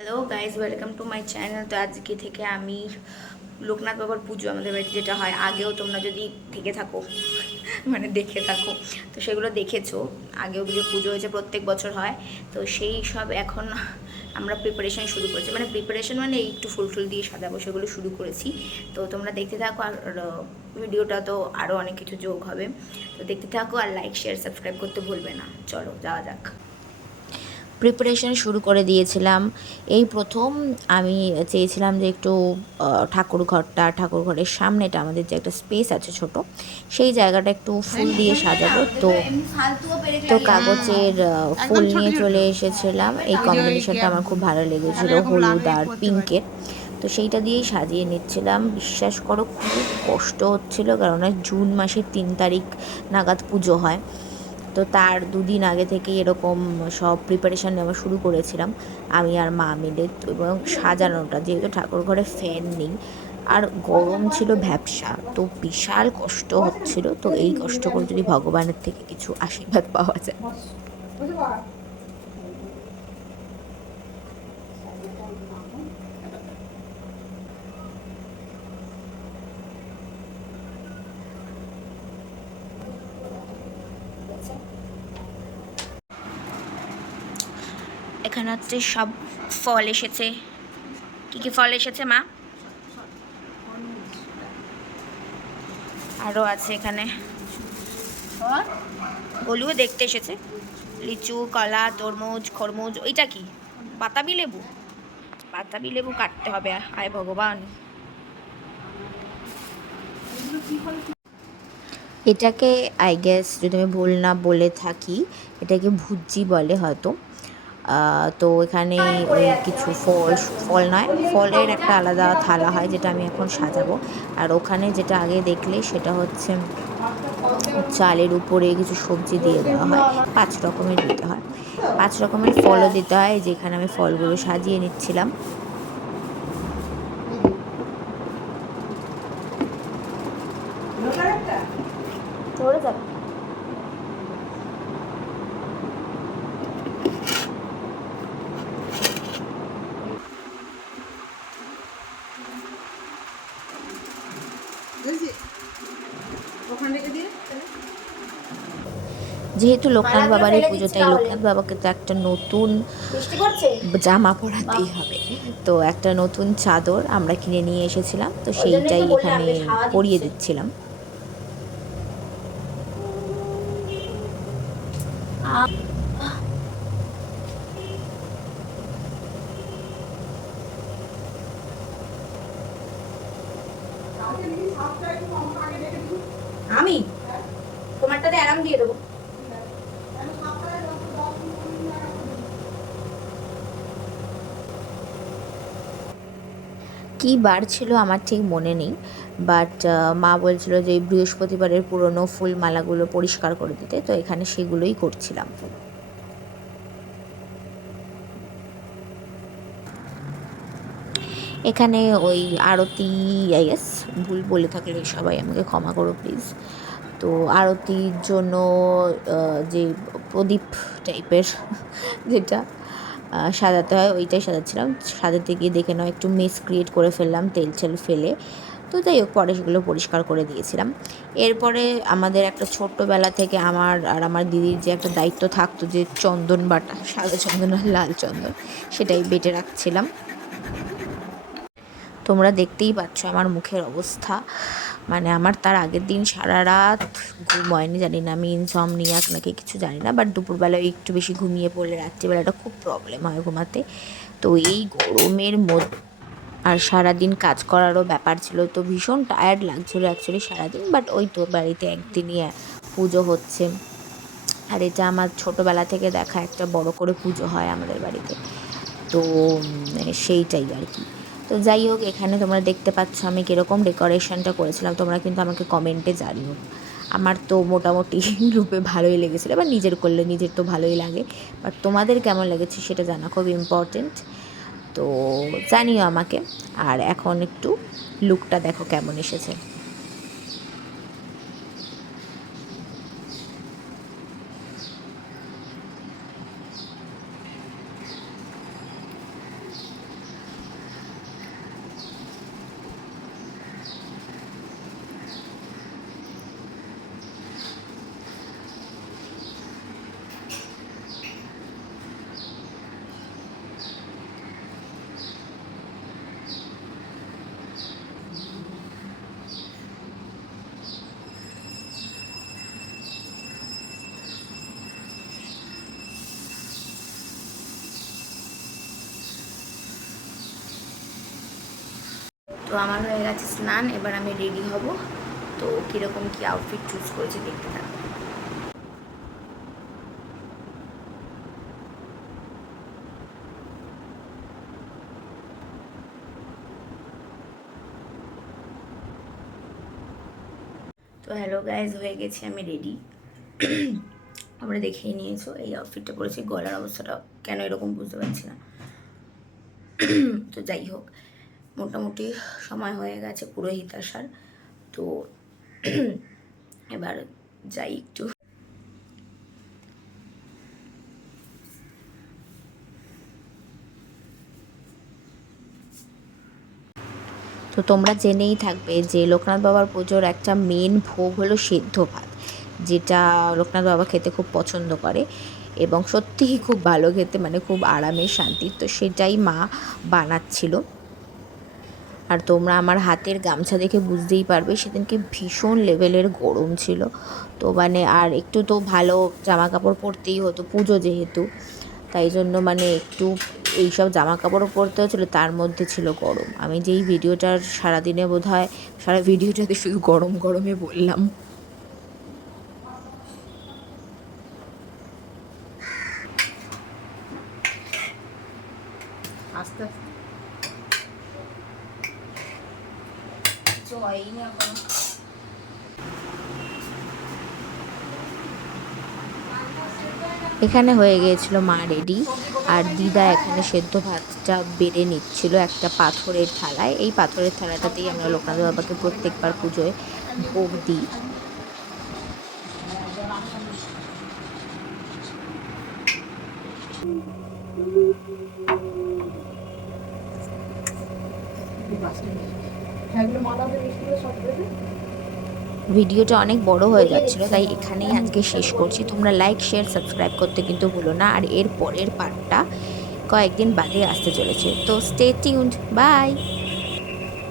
Hello guys welcome to my channel তো আজকে থেকে আমি লোকনাথ বাবার পুজো আমাদের বাড়িতে যেটা হয়, আগেও তোমরা যদি থেকে থাকো মানে দেখে থাকো, তো সেগুলো দেখেছ। আগেও যে পুজো হয়েছে, প্রত্যেক বছর হয়। তো সেই সব এখন আমরা প্রিপারেশন শুরু করেছি। মানে প্রিপারেশন মানে একটু ফুল টুল দিয়ে সাজাবো, সেগুলো শুরু করেছি। তো তোমরা দেখতে থাকো আর ভিডিওটা তো আরও অনেক কিছু যোগ হবে। তো দেখতে থাকো আর লাইক শেয়ার সাবস্ক্রাইব করতে ভুলবে না। চলো, যাওয়া যাক। প্রিপারেশন শুরু করে দিয়েছিলাম। এই প্রথম আমি চেয়েছিলাম যে একটু ঠাকুর ঘরটা ঠাকুর ঘরের সামনেটা আমাদের যে একটা স্পেস আছে ছোট, সেই জায়গাটা একটু ফুল দিয়ে সাজাবো। তো তো কাগজের ফুল নিয়ে চলে এসেছিলাম। এই কম্বিনেশনটা আমার খুব ভালো লেগেছিল, হলুদ আর পিঙ্কের তো সেইটা দিয়েই সাজিয়ে নিচ্ছিলাম। বিশ্বাস করো, খুব কষ্ট হচ্ছিল কারণ জুন মাসের তিন তারিখ নাগাদ পুজো হয়। তো তার দুদিন আগে থেকে এরকম সব প্রিপারেশান নেওয়া শুরু করেছিলাম, আমি আর মা মিলে। এবং সাজানোটা, যেহেতু ঠাকুর ঘরে ফ্যান নেই, আর গরম ছিল ভ্যাবসা, তো বিশাল কষ্ট হচ্ছিল। তো এই কষ্ট করে যদি ভগবানের থেকে কিছু আশীর্বাদ পাওয়া যায়। এখানে হচ্ছে সব ফল এসেছে। কি কি ফল এসেছে মা? আরও আছে এখানে। গলুও দেখতে এসেছে। লিচু কলা তরমুজ খরমুজ ওইটা কি? বাতাবি লেবু? বাতাবি লেবু কাটতে হবে আয় ভগবান। এটাকে আই গেস যদি আমি ভুল না বলে থাকি এটাকে ভুজ্জি বলে হয়তো। তো এখানে ওই কিছু ফল ফল নয় ফলের একটা আলাদা থালা হয় যেটা আমি এখন সাজাবো। আর ওখানে যেটা আগে দেখলে সেটা হচ্ছে চালের উপরে কিছু সবজি দিয়ে দেওয়া হয় পাঁচ রকমের দিতে হয়। পাঁচ রকমের ফলও দিতে হয় যেখানে আমি ফলগুলো সাজিয়ে নিচ্ছিলাম। যেহেতু লোকনাথ বাবার এই পুজো তাই লোকনাথ বাবাকে তো একটা নতুন জামা পরাতেই হবে। তো একটা নতুন চাদর আমরা কিনে নিয়ে এসেছিলাম তো সেইটাই এখানে পরিয়ে দিচ্ছিলাম আমি তোমারটাতে আরাম দিয়ে দেবো কী বার ছিল আমার ঠিক মনে নেই বাট মা বলছিল যে এই বৃহস্পতিবারের পুরনো ফুল মালাগুলো পরিষ্কার করে দিতে, তো এখানে সেগুলোই করছিলাম। এখানে ওই আরতি আই গেস ভুল বলে থাকলে সবাই আমাকে ক্ষমা করো প্লিজ তো আরতির জন্য যে প্রদীপ টাইপের যেটা সাজাতে হয়, ওইটাই সাজাচ্ছিলাম। সাজাতে গিয়ে দেখে নাও, একটু মেস ক্রিয়েট করে ফেললাম, তেল ছেল ফেলে। তো যাই হোক, পরে সেগুলো পরিষ্কার করে দিয়েছিলাম। এরপরে আমাদের একটা ছোট্টবেলা থেকে আমার আর আমার দিদির যে একটা দায়িত্ব থাকতো যে চন্দন বাটা, সাদা চন্দন আর লাল চন্দন, সেটাই বেটে রাখছিলাম। তোমরা দেখতেই পাচ্ছ আমার মুখের অবস্থা। মানে আমার তার আগের দিন সারা রাত ঘুম হয়নি, জানি না, আমি ইনসমনিয়াক নাকি কিছু জানি না বাট দুপুরবেলায় একটু বেশি ঘুমিয়ে পড়লে, রাত্রিবেলাটা খুব প্রবলেম হয় ঘুমাতে। তো এই গরমের মধ্যে আর সারাদিন কাজ করারও ব্যাপার ছিল, তো ভীষণ টায়ার্ড লাগছিল অ্যাকচুয়ালি সারাদিন বাট ওই তো বাড়িতে একদিনই পুজো হচ্ছে। আর এটা আমার ছোটোবেলা থেকে দেখা একটা বড় করে পুজো হয় আমাদের বাড়িতে। তো সেইটাই আর কি। তো যাই হোক, এখানে তোমরা দেখতে পাচ্ছ আমি কীরকম ডেকোরেশনটা করেছিলাম। তোমরা কিন্তু আমাকে কমেন্টে জানিও। আমার তো মোটামুটি রূপে ভালোই লেগেছিলো, বা নিজের করলে নিজের তো ভালোই লাগে। বাট তোমাদের কেমন লেগেছে সেটা জানা খুব ইম্পর্টেন্ট তো জানিও আমাকে। আর এখন একটু লুকটা দেখো কেমন এসেছে। তো আমার হয়ে গেছে স্নান, এবার আমি রেডি হব। তো কীরকম কী আউটফিট চুজ করেছি দেখতে থাকব তো হ্যালো গাইজ হয়ে গেছি আমি রেডি আমরা দেখেই নিয়েছো এই আউটফিটটা পরেছি। গলার অবস্থাটা কেন এরকম বুঝতে পারছি না। তো যাই হোক। মোটামুটি সময় হয়ে গেছে পুরোহিত আসার। তো এবার যাই একটু। তো তোমরা জেনেই থাকবে যে লোকনাথ বাবার পুজোর একটা মেন ভোগ হলো সিদ্ধ ভাত, যেটা লোকনাথ বাবা খেতে খুব পছন্দ করে এবং সত্যিই খুব ভালো খেতে মানে খুব আরামে, শান্তির। তো সেটাই মা বানাচ্ছিল। আর তোমরা আমার হাতের গামছা দেখে বুঝতেই পারবে, সেদিনকে ভীষণ লেভেলের গরম ছিল। তো মানে আর একটু তো ভালো জামা কাপড় পরতেই হতো, পুজো যেহেতু। তাই জন্য মানে একটু এইসব জামা কাপড়ও পরতে হচ্ছিল, তার মধ্যে ছিল গরম। আমি যেই ভিডিওটার সারাদিনে বোধ হয় সারা ভিডিওটাতে শুধু গরম গরমে বললাম। হয়নি এখন এখানে হয়ে গিয়েছিল মা রেডি। আর দিদা এখানে সেদ্ধ ভাতটা বেড়ে নিচ্ছিল একটা পাথরের থালায়। এই পাথরের থালাটাতেই আমরা লোকনাথ বাবাকে প্রত্যেকবার পুজোয় ভোগ দিই। হ্যাঁ এগুলো দেবে? ভিডিওটা অনেক বড় হয়ে যাচ্ছিল তাই এখানেই আজকে শেষ করছি। তোমরা লাইক শেয়ার সাবস্ক্রাইব করতে কিন্তু ভুলো না। আর এর পরের পার্টটা কয়েকদিন বাদে আসতে চলেছে। তো স্টে টিউন্ড বাই